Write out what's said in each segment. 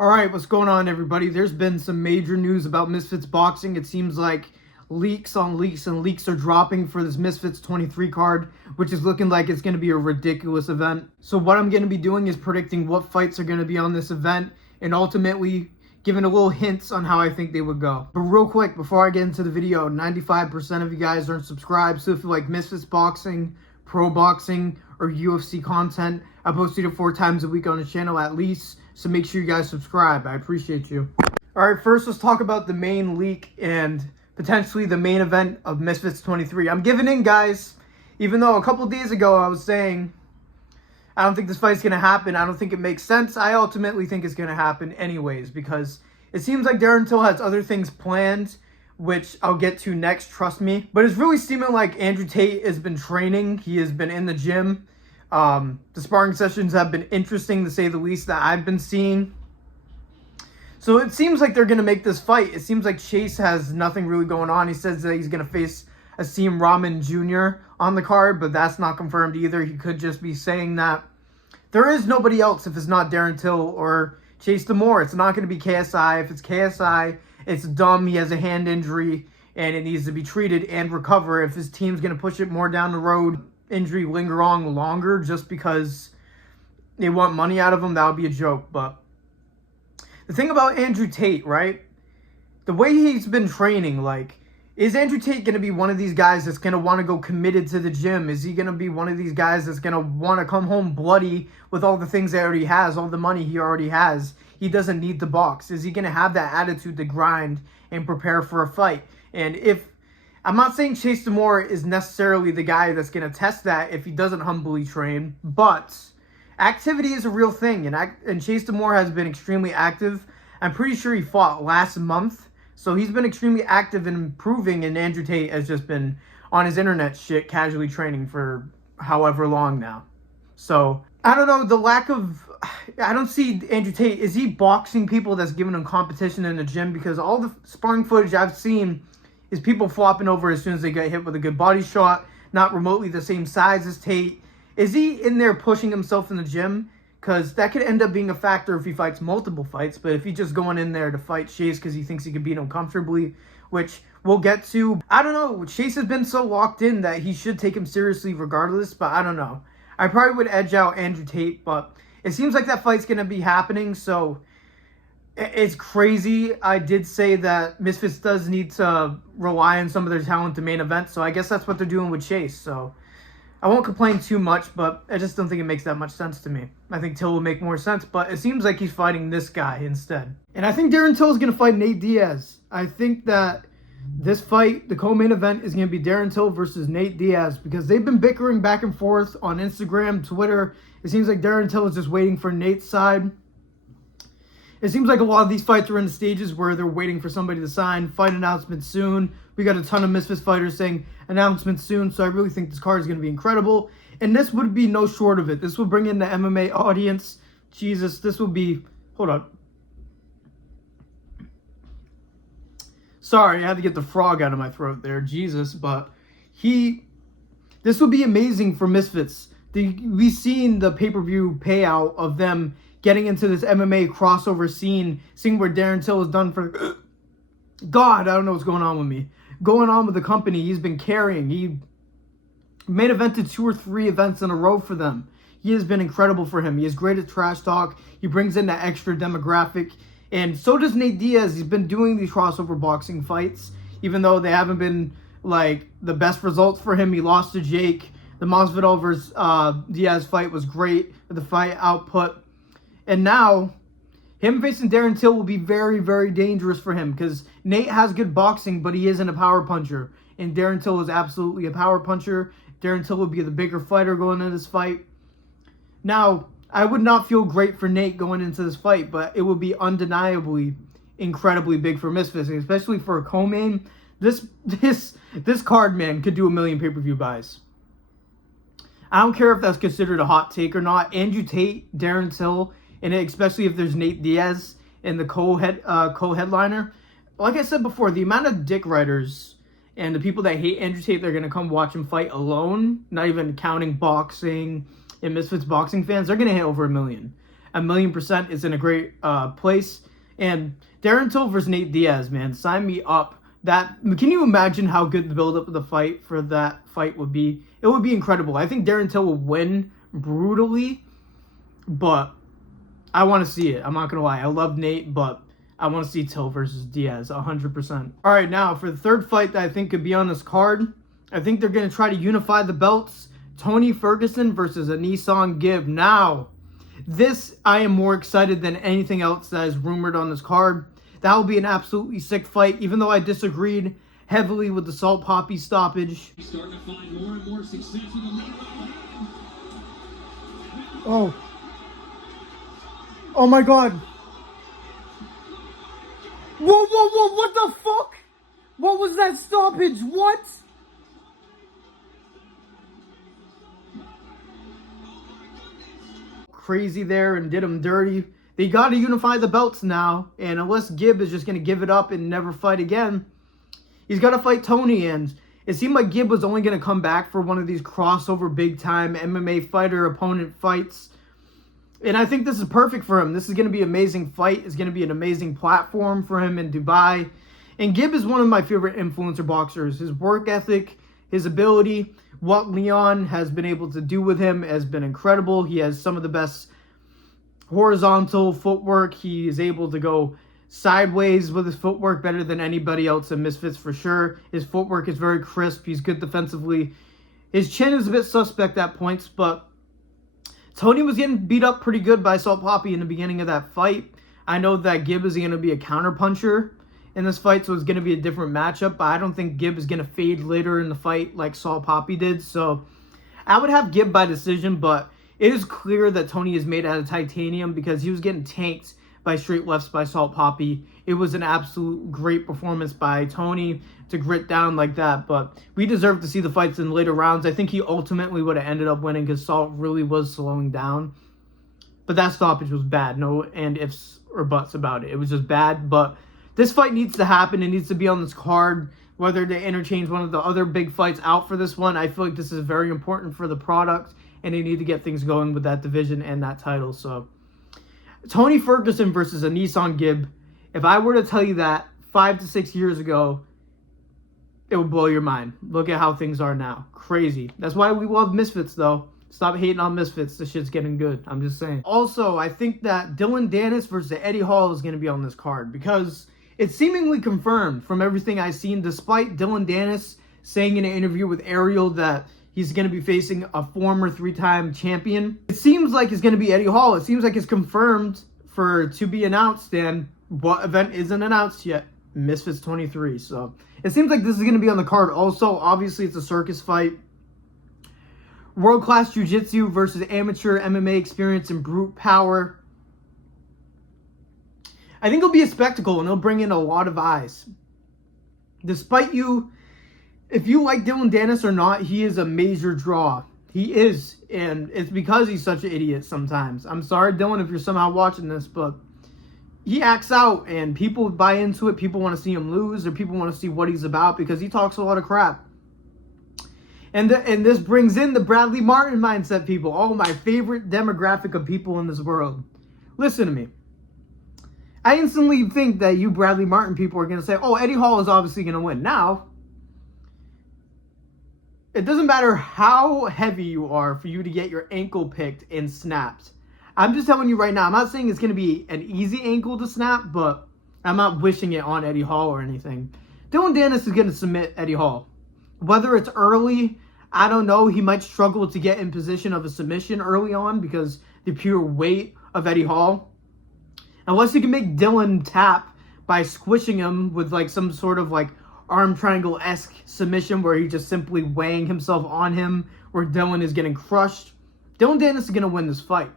All right, what's going on, everybody? There's been some major news about Misfits boxing. It seems like leaks on leaks and leaks are dropping for this Misfits 23 card, which is looking like it's going to be a ridiculous event. So what I'm going to be doing is predicting what fights are going to be on this event and ultimately giving a little hints on how I think they would go. But real quick, before I get into the video, 95% of you guys aren't subscribed, so if you like Misfits boxing, pro boxing, or UFC content, I post it 4 times a week on the channel at least, so make sure you guys subscribe. I appreciate you. All right, first let's talk about the main leak and potentially the main event of Misfits 23. I'm giving in, guys, even though a couple days ago I was saying I don't think this fight's going to happen. I don't think it makes sense. I ultimately think it's going to happen anyways because it seems like Darren Till has other things planned, which I'll get to next, trust me. But it's really seeming like Andrew Tate has been training. He has been in the gym. The sparring sessions have been interesting, to say the least, that I've been seeing. So it seems like they're going to make this fight. It seems like Chase has nothing really going on. He says that he's going to face Asim Rahman Jr. on the card, but that's not confirmed either. He could just be saying that. There is nobody else if it's not Darren Till or Chase Demore. It's not going to be KSI. If it's KSI, it's dumb. He has a hand injury, and it needs to be treated and recover. If his team's going to push it more down the road, injury linger on longer just because they want money out of him, that would be a joke. But the thing about Andrew Tate, right? The way he's been training, like, is Andrew Tate going to be one of these guys that's going to want to go committed to the gym? Is he going to be one of these guys that's going to want to come home bloody with all the things he already has, all the money he already has? He doesn't need the box. Is he going to have that attitude to grind and prepare for a fight? And if I'm not saying Chase Demore is necessarily the guy that's going to test that if he doesn't humbly train, but activity is a real thing, and Chase Demore has been extremely active. I'm pretty sure he fought last month, so he's been extremely active and improving, and Andrew Tate has just been on his internet shit, casually training for however long now. So, I don't know, the lack of... I don't see Andrew Tate. Is he boxing people that's giving him competition in the gym? Because all the sparring footage I've seen is people flopping over as soon as they get hit with a good body shot, not remotely the same size as Tate. Is he in there pushing himself in the gym? Because that could end up being a factor if he fights multiple fights. But if he's just going in there to fight Chase because he thinks he can beat him comfortably, which we'll get to. I don't know. Chase has been so locked in that he should take him seriously regardless. But I don't know. I probably would edge out Andrew Tate. But it seems like that fight's going to be happening. So it's crazy. I did say that Misfits does need to rely on some of their talent to main event. So I guess that's what they're doing with Chase. So I won't complain too much, but I just don't think it makes that much sense to me. I think Till will make more sense, but it seems like he's fighting this guy instead. And I think Darren Till is going to fight Nate Diaz. I think that this fight, the co-main event, is going to be Darren Till versus Nate Diaz because they've been bickering back and forth on Instagram, Twitter. It seems like Darren Till is just waiting for Nate's side. It seems like a lot of these fights are in the stages where they're waiting for somebody to sign. Fight announcement soon. We got a ton of Misfits fighters saying announcement soon, so I really think this card is going to be incredible. And this would be no short of it. This will bring in the MMA audience. Jesus, this will be... Hold on. Sorry, I had to get the frog out of my throat there. Jesus, but this will be amazing for Misfits. We've seen the pay-per-view payout of them getting into this MMA crossover scene, seeing where Darren Till is done for... God, I don't know what's going on with me. Going on with the company, he's been carrying. He main evented 2 or 3 events in a row for them. He has been incredible for him. He is great at trash talk. He brings in that extra demographic. And so does Nate Diaz. He's been doing these crossover boxing fights, even though they haven't been, like, the best results for him. He lost to Jake. The Masvidal versus Diaz fight was great for the fight output. And now, him facing Darren Till will be very, very dangerous for him because Nate has good boxing, but he isn't a power puncher. And Darren Till is absolutely a power puncher. Darren Till will be the bigger fighter going into this fight. Now, I would not feel great for Nate going into this fight, but it would be undeniably incredibly big for Misfits, especially for a co-main. This card, man, could do 1 million pay-per-view buys. I don't care if that's considered a hot take or not. Andrew Tate, Darren Till, and especially if there's Nate Diaz in the co-headliner. Like I said before, the amount of dick writers and the people that hate Andrew Tate, they're going to come watch him fight alone, not even counting boxing and Misfits boxing fans, they're going to hit over 1 million. 1,000,000% is in a great place. And Darren Till versus Nate Diaz, man, sign me up. Can you imagine how good the build-up of the fight for that fight would be? It would be incredible. I think Darren Till will win brutally, but I want to see it. I'm not going to lie. I love Nate, but I want to see Till versus Diaz 100%. All right, now for the third fight that I think could be on this card, I think they're going to try to unify the belts. Tony Ferguson versus Anisong Gibb. Now, this I am more excited than anything else that is rumored on this card. That will be an absolutely sick fight, even though I disagreed heavily with the Salt Poppy stoppage. Starting to find more and more success in the Oh. Oh my god. Whoa, whoa, whoa, what the fuck? What was that stoppage? What? Crazy there and did him dirty. They got to unify the belts now, and unless Gibb is just going to give it up and never fight again, he's got to fight Tony. And it seemed like Gibb was only going to come back for one of these crossover big-time MMA fighter-opponent fights. And I think this is perfect for him. This is going to be an amazing fight. It's going to be an amazing platform for him in Dubai. And Gibb is one of my favorite influencer boxers. His work ethic, his ability, what Leon has been able to do with him has been incredible. He has some of the best horizontal footwork. He is able to go sideways with his footwork better than anybody else in Misfits for sure. His footwork is very crisp. He's good defensively. His chin is a bit suspect at points, but Tony was getting beat up pretty good by Salt Poppy in the beginning of that fight. I know that Gibb is going to be a counterpuncher in this fight, so it's going to be a different matchup, but I don't think Gibb is going to fade later in the fight like Salt Poppy did. So I would have Gibb by decision, but it is clear that Tony is made out of titanium because he was getting tanked by straight lefts by Salt Poppy. It was an absolute great performance by Tony to grit down like that, but we deserve to see the fights in later rounds. I think he ultimately would have ended up winning because Salt really was slowing down. But that stoppage was bad. No and ifs or buts about it. It was just bad, but this fight needs to happen. It needs to be on this card. Whether they interchange one of the other big fights out for this one, I feel like this is very important for the product, and they need to get things going with that division and that title. So, Tony Ferguson versus Anisong Gibb. If I were to tell you that 5 to 6 years ago, it would blow your mind. Look at how things are now. Crazy. That's why we love Misfits, though. Stop hating on Misfits. This shit's getting good. I'm just saying. Also, I think that Dylan Dennis versus Eddie Hall is going to be on this card because it's seemingly confirmed from everything I've seen, despite Dylan Dennis saying in an interview with Ariel that he's going to be facing a former 3-time champion. It seems like it's going to be Eddie Hall. It seems like it's confirmed to be announced, and what event isn't announced yet? Misfits 23. So it seems like this is going to be on the card. Also, obviously, it's a circus fight. World-class jiu-jitsu versus amateur MMA experience and brute power. I think it'll be a spectacle, and it'll bring in a lot of eyes. Despite if you like Dylan Dennis or not, he is a major draw. He is, and it's because he's such an idiot sometimes. I'm sorry, Dylan, if you're somehow watching this, but he acts out, and people buy into it. People want to see him lose, or people want to see what he's about because he talks a lot of crap. And this brings in the Bradley Martin mindset people. Oh, my favorite demographic of people in this world. Listen to me. I instantly think that you Bradley Martin people are going to say, oh, Eddie Hall is obviously going to win. Now, it doesn't matter how heavy you are for you to get your ankle picked and snapped. I'm just telling you right now, I'm not saying it's going to be an easy ankle to snap, but I'm not wishing it on Eddie Hall or anything. Dylan Dennis is going to submit Eddie Hall. Whether it's early, I don't know. He might struggle to get in position of a submission early on because the pure weight of Eddie Hall. Unless he can make Dylan tap by squishing him with like some sort of like arm triangle-esque submission where he's just simply weighing himself on him where Dylan is getting crushed. Dylan Dennis is going to win this fight.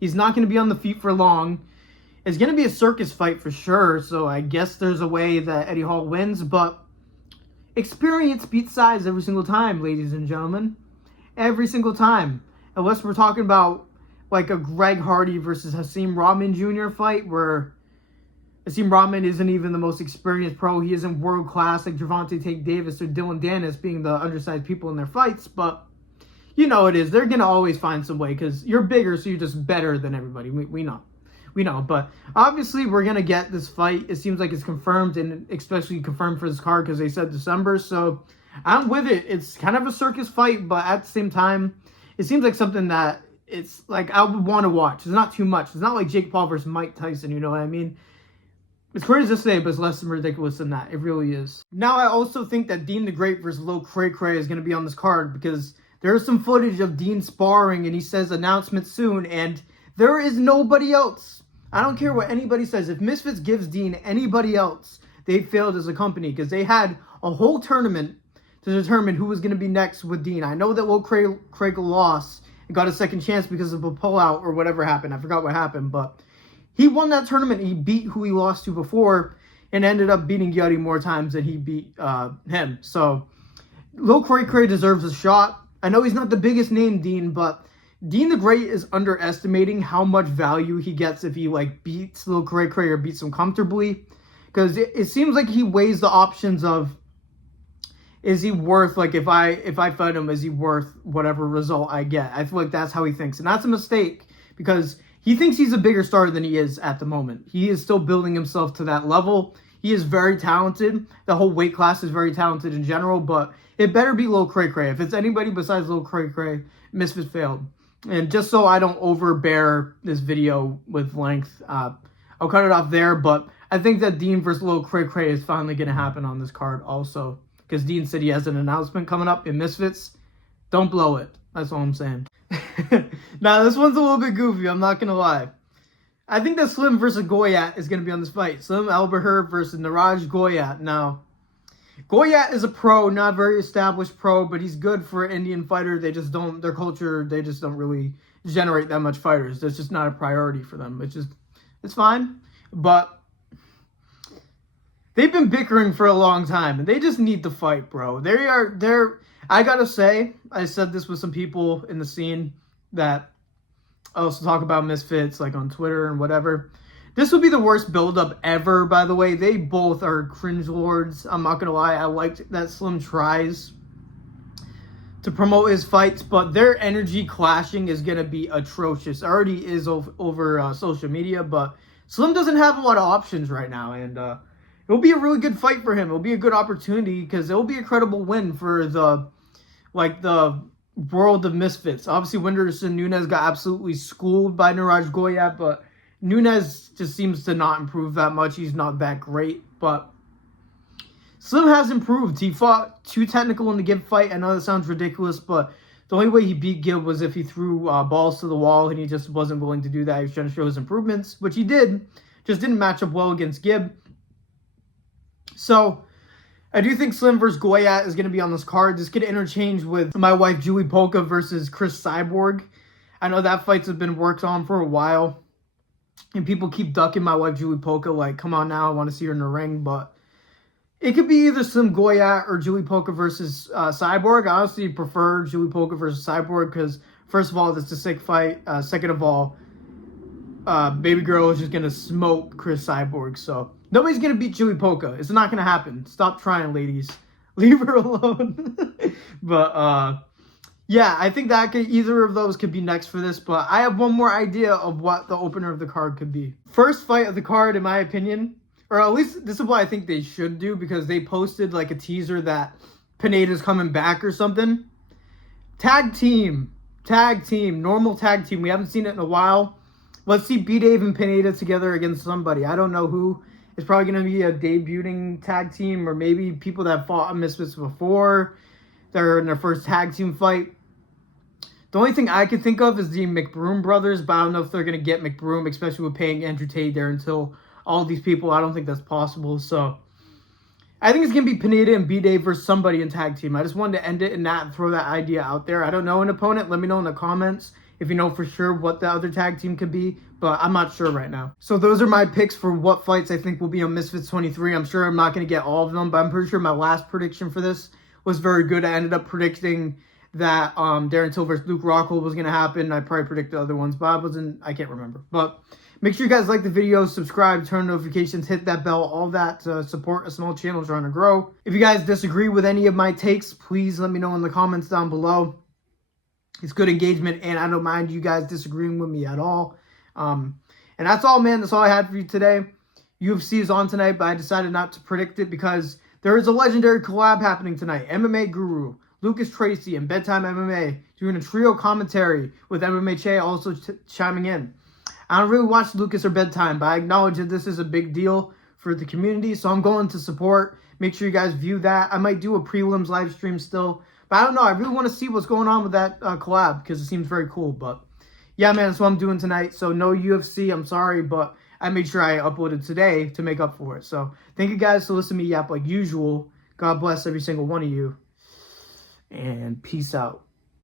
He's not going to be on the feet for long. It's going to be a circus fight for sure, so I guess there's a way that Eddie Hall wins, but experience beats size every single time, ladies and gentlemen. Every single time. Unless we're talking about like a Greg Hardy versus Hasim Rahman Jr. fight where Hasim Rahman isn't even the most experienced pro. He isn't world class like Gervonta Tank Davis or Dylan Dennis being the undersized people in their fights. But you know it is. They're going to always find some way because you're bigger, so you're just better than everybody. We know. We know. But obviously, we're going to get this fight. It seems like it's confirmed, and especially confirmed for this card because they said December. So I'm with it. It's kind of a circus fight, but at the same time, it seems like something that it's like I would want to watch. It's not too much. It's not like Jake Paul versus Mike Tyson, you know what I mean? It's crazy to say, but it's less ridiculous than that. It really is. Now, I also think that Dean the Great versus Lil Cray Cray is going to be on this card because there's some footage of Dean sparring, and he says announcement soon, and there is nobody else. I don't care what anybody says. If Misfits gives Dean anybody else, they failed as a company because they had a whole tournament to determine who was going to be next with Dean. I know that Lil Craig lost and got a second chance because of a pullout or whatever happened. I forgot what happened, but he won that tournament. He beat who he lost to before and ended up beating Yuddy more times than he beat him. So Lil Cray Cray deserves a shot. I know he's not the biggest name, Dean, but Dean the Great is underestimating how much value he gets if he like beats Lil Cray Cray or beats him comfortably. Because it seems like he weighs the options of, is he worth, like, if I fight him, is he worth whatever result I get? I feel like that's how he thinks. And that's a mistake because he thinks he's a bigger star than he is at the moment. He is still building himself to that level. He is very talented. The whole weight class is very talented in general, but it better be Lil Cray Cray. If it's anybody besides Lil Cray Cray, Misfits failed. And just so I don't overbear this video with length, I'll cut it off there. But I think that Dean versus Lil Cray Cray is finally going to happen on this card also. Because Dean said he has an announcement coming up in Misfits. Don't blow it. That's all I'm saying. Now, this one's a little bit goofy. I'm not going to lie. I think that Slim versus Goyat is going to be on this fight. Slim Alberher versus Niraj Goyat. Now, Goyat is a pro, not a very established pro, but he's good for an Indian fighter. They just don't, their culture, they just don't really generate that much fighters. That's just not a priority for them. It's fine. But they've been bickering for a long time, and they just need to fight, bro. I gotta say, I said this with some people in the scene that also talk about Misfits, like on Twitter and whatever. This would be the worst build-up ever, by the way. They both are cringe lords. I'm not gonna lie. I liked that Slim tries to promote his fights, but their energy clashing is gonna be atrocious. It already is over social media, but Slim doesn't have a lot of options right now, and it'll be a really good fight for him. It'll be a good opportunity because it'll be a credible win for the world of Misfits. Obviously, Whindersson Nunes got absolutely schooled by Niraj Goyat, but Nunes just seems to not improve that much. He's not that great, but Slim has improved. He fought too technical in the Gibb fight. I know that sounds ridiculous, but the only way he beat Gibb was if he threw balls to the wall, and he just wasn't willing to do that. He was trying to show his improvements, which he did. Just didn't match up well against Gibb. So, I do think Slim versus Goyat is going to be on this card. This could interchange with my wife Julie Polka versus Chris Cyborg. I know that fight's been worked on for a while. And people keep ducking my wife Julie Polka, like, come on now, I want to see her in the ring. But it could be either Slim Goyat or Julie Polka versus Cyborg. I honestly prefer Julie Polka versus Cyborg because, first of all, it's a sick fight. Second of all, Baby Girl is just going to smoke Chris Cyborg. So nobody's going to beat Julie Polka. It's not going to happen. Stop trying, ladies. Leave her alone. But, yeah, I think that either of those could be next for this. But I have one more idea of what the opener of the card could be. First fight of the card, in my opinion, or at least this is what I think they should do because they posted like a teaser that Pineda's coming back or something. Tag team. Normal tag team. We haven't seen it in a while. Let's see B-Dave and Pineda together against somebody. I don't know who. It's probably going to be a debuting tag team or maybe people that fought on Misfits before. They're in their first tag team fight. The only thing I could think of is the McBroom brothers, but I don't know if they're going to get McBroom, especially with paying Andrew Tate there until all these people. I don't think that's possible. So I think it's going to be Pineda and B-Dave versus somebody in tag team. I just wanted to end it in that and throw that idea out there. I don't know an opponent. Let me know in the comments if you know for sure what the other tag team could be, but I'm not sure right now. So those are my picks for what fights I think will be on Misfits 23. I'm sure I'm not going to get all of them, but I'm pretty sure my last prediction for this was very good. I ended up predicting that Darren Till versus Luke Rockhold was going to happen. I probably predicted other ones, but I can't remember. But make sure you guys like the video, subscribe, turn notifications, hit that bell, all that to support a small channel trying to grow. If you guys disagree with any of my takes, please let me know in the comments down below. It's good engagement, and I don't mind you guys disagreeing with me at all. And that's all, man. That's all I had for you today. UFC is on tonight, but I decided not to predict it because there is a legendary collab happening tonight. MMA Guru, Lucas Tracy, and Bedtime MMA doing a trio commentary with MMA Che also chiming in. I don't really watch Lucas or Bedtime, but I acknowledge that this is a big deal for the community, so I'm going to support. Make sure you guys view that. I might do a prelims live stream still, but I don't know. I really want to see what's going on with that collab because it seems very cool. But yeah, man, that's what I'm doing tonight. So no UFC. I'm sorry, but I made sure I uploaded today to make up for it. So thank you guys for listening to me yap like usual. God bless every single one of you. And peace out.